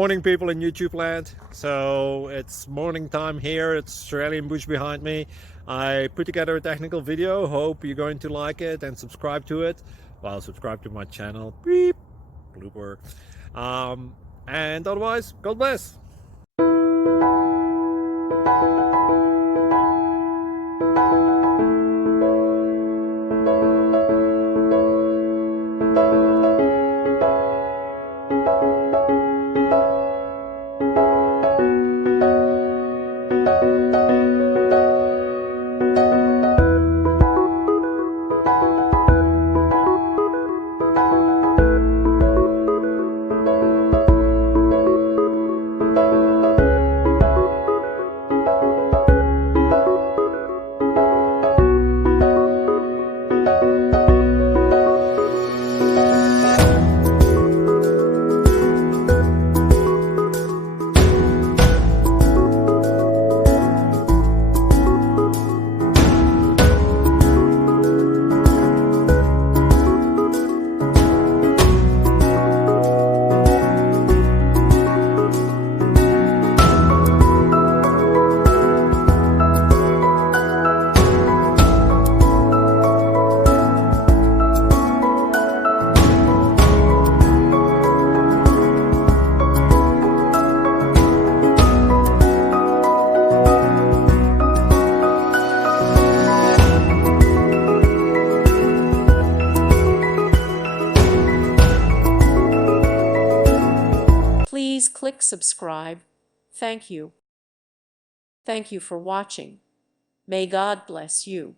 Morning people in YouTube land. So it's morning time here. It's Australian bush behind me. I put together a technical video. Hope you're going to like it and subscribe to it. Well, subscribe to my channel. Beep. Blooper. And otherwise, God bless. Please click subscribe. Thank you. Thank you for watching. May God bless you.